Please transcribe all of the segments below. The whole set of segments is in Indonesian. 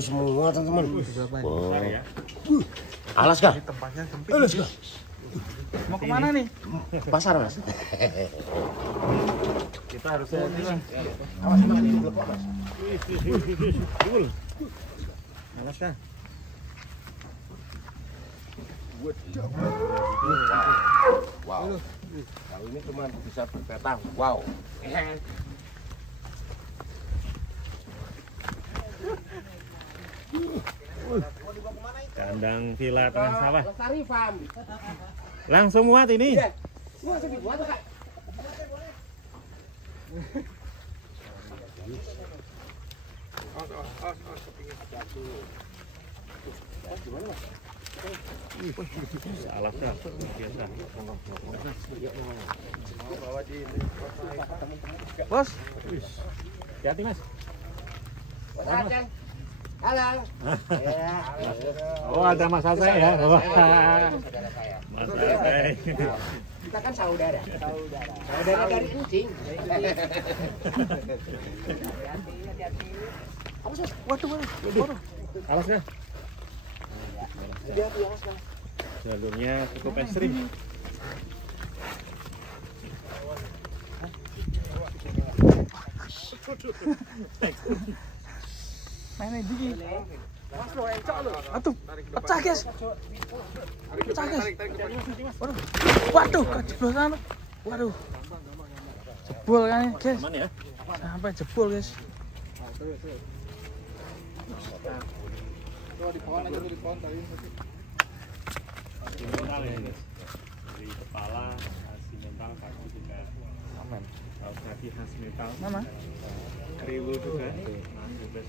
semua teman-teman. Oh. Alas kah? Tempatnya sempit. Alas kah? Mau kemana nih? Pasar Mas. Kita harus lihat nih. Awas makan ini belum Mas. Alas kah? Wow. Kalau ini cuma bisa berpetang. Wow. Kandang villa tengah sawah. Lestari Farm. Langsung muat ini. Iya. Muat sih, muat Kak. Alas kah? Biasa. Bos. Hati-hati Mas. Halo. Oh ada Mas Asai ya. Mas Asai. Kita kan saudara. Saudara dari kucing. Hati-hati. Waduh. Alas kah? Hati-hati Mas. Jalurnya cukup ekstrim. Mainnya dikit. Aduh, pecah guys. Pecah guys. Waduh, waduh, kejeblosan. Waduh, jebol kan guys. Aman ya? Sampai jebol guys. Mental ya guys. Dari kepala, khas mental, kaki juga aman. Kaos kaki khas metal. Mana? Kriwil juga. B1.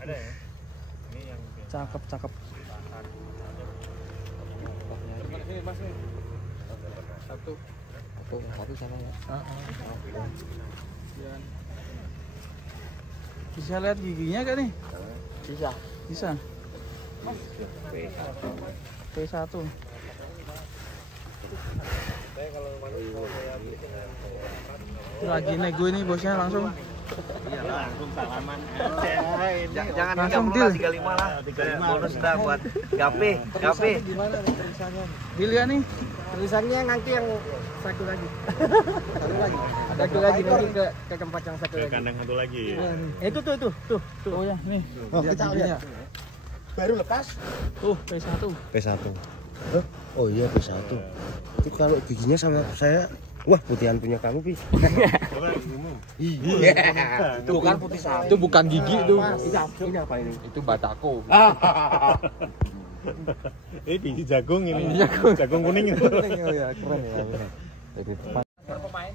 Ada ya? Ini yang Cakep, cakep. Satu sama ya. Bisa lihat giginya gak nih? Bisa. Bisa. P1. Lagi nego ini bosnya langsung. iya langsung salaman. Jangan Langsung 30 lah, 35 lah. 35 bonus dah buat Gape. Gimana nih tulisannya? Deal ya nih? Tulisannya nanti yang satu lagi. Satu lagi. Satu lagi nanti ke tempat yang satu Ke lagi. kandang satu lagi. Itu tuh. Oh ya, nih. Oh, kita lihat. Baru lepas. Tuh, P1. P1. Oh iya P1. Itu kalau giginya sama saya, wah putihan punya kamu Pi. Iya. Itu kan putih satu. Itu bukan gigi tuh. Ini apa ini? Itu batako. Ini biji jagung ini. Jagung kuning itu. Oh ya, keren ya. Jadi Pemain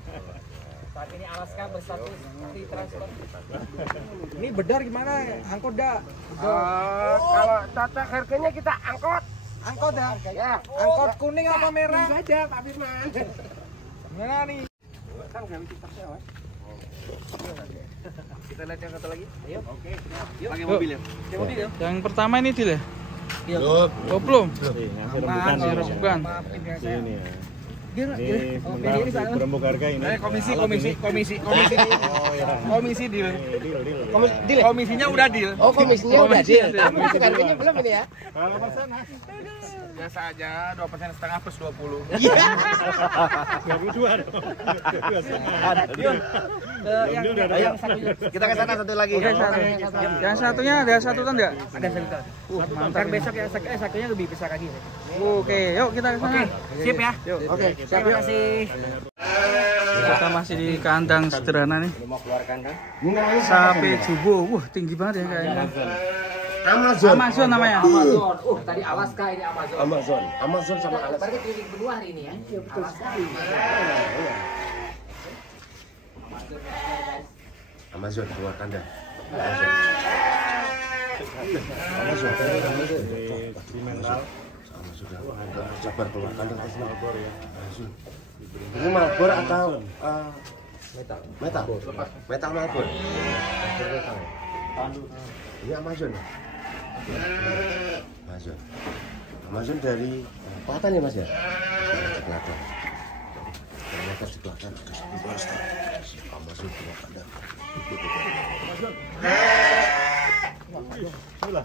saat ini Alaska bersatu di transport. Ini bedar gimana? Angkot dah. Kalau tata harganya kita angkot. Angkot dah. Ya. Angkot kuning apa merah? Saja Pak Firman. gimana nih? Kan kami kita sewa. Kita lihat yang satu lagi. Ayo. Oke. Pakai mobil ya. Yang mobil ya. Yang pertama ini Dil ya? Iya. Oh belum? Ngasih rembukan Masih ini. rembukan. Ini ya. Dia Ini sementara berembuk harga ini. Komisi. Oh ya. Komisi deal. Deal. Komisinya udah deal. Oh komisinya udah deal. Tapi untuk harganya belum ini ya. Kalau persen Biasa aja 2,5% plus 20. 22 dong. 22. Ayo kita ke sana satu lagi. Oke, satu. Yang satunya ada satu kan enggak? Ada satu. Mantap. Besok ya satunya lebih besar lagi. Oke, yuk kita ke sana. Sip ya. Oke, Terima kasih. Kita masih di kandang sederhana nih. Mau keluar kandang? Sapi Jubo. Wah, tinggi banget ya kayaknya. Amazon namanya. Amazon. Tadi Alaska ini Amazon. Amazon sama Alaska. Berarti klinik kedua hari ini ya. Iya betul sekali. Amazon keluar kandang. Amazon. Di mental. Sama sudah enggak sabar keluar kandang terus Malbor ya. Ini Malbor atau metal? Metal. Metal Malbor. Ini Amazon. Amazon. Amazon dari Selatan ya Mas ya? Selatan. Ternyata di belakang ada satu poster. Amazon Selatan. Bismillah.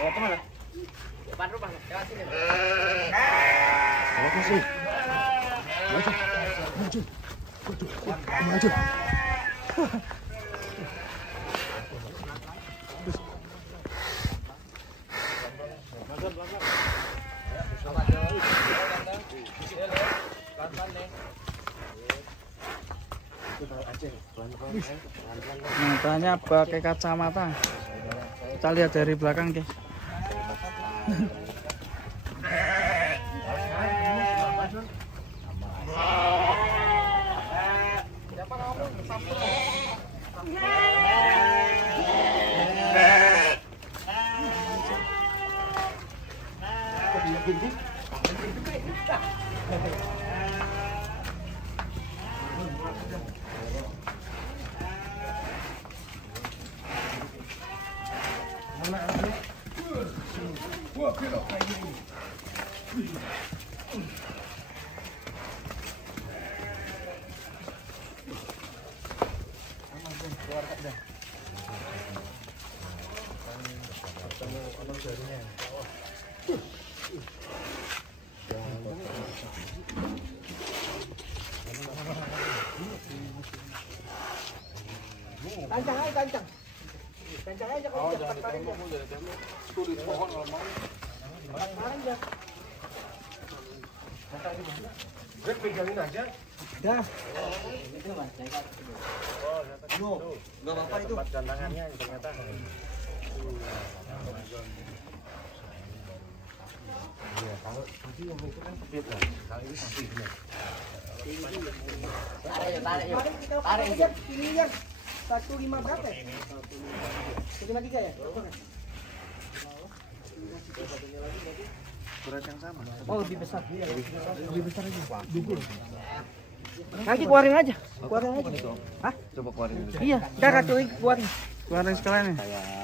Bawa kemana? Depan rumah. Jalan sini. Terima kasih. Maju. Matanya pakai kacamata. Kita lihat dari belakang, guys. Tancang aja, tancang. Tancang aja kalau cepat tarik aja. Tulis pohon lama. Aja. Gue pegangin aja. Dah. Enggak apa-apa itu. Tantangannya ternyata. Iya, kalau tadi yang itu kan sepit lah. Kalau ini sapi benar. Tarik aja. Ini yang 15 berapa ya? 153 ya? Berat yang sama. Oh, lebih besar. Lebih besar aja. Nanti keluarin aja. Keluarin aja. Hah? Coba keluarin dulu. Iya, darah cuy, keluarin. Keluarin sekalian nih.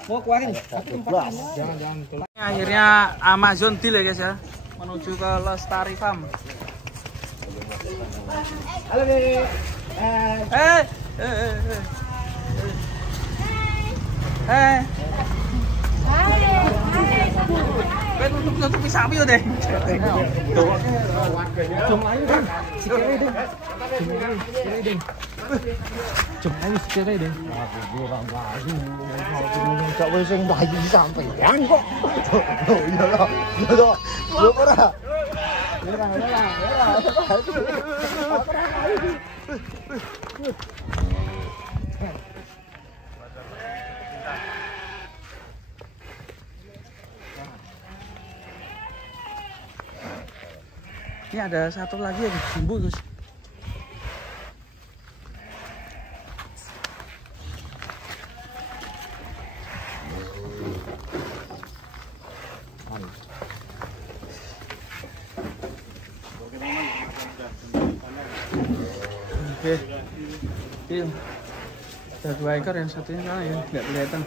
Mau keluarin. Tapi tempat Jangan. Akhirnya Amazon deal ya, guys ya. Menuju ke Lestari Farm. Halo, Dek. Tutup sapi udah deh. Cak wis sing bayi sampean kok. Oh iya lah. Iya toh. Yo ora. Ini ada satu lagi yang jumbo, guys. Oke. Ada 2 ekor, yang satunya sana ya, nggak kelihatan.